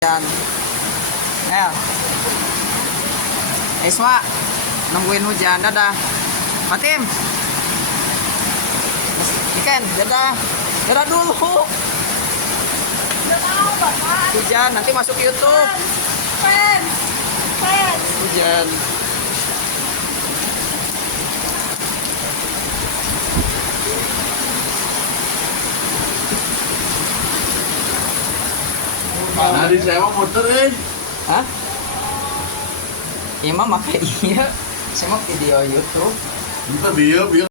Hujan. Nel. Iswa, nungguin hujan. Dadah. Fatim. Ikan, dadah. Dadah dulu. Hujan, nanti masuk YouTube. Fans. Hujan. Nah, disewa motor Hah? Iya mah pakai iya. Saya mau video YouTube. Kita dia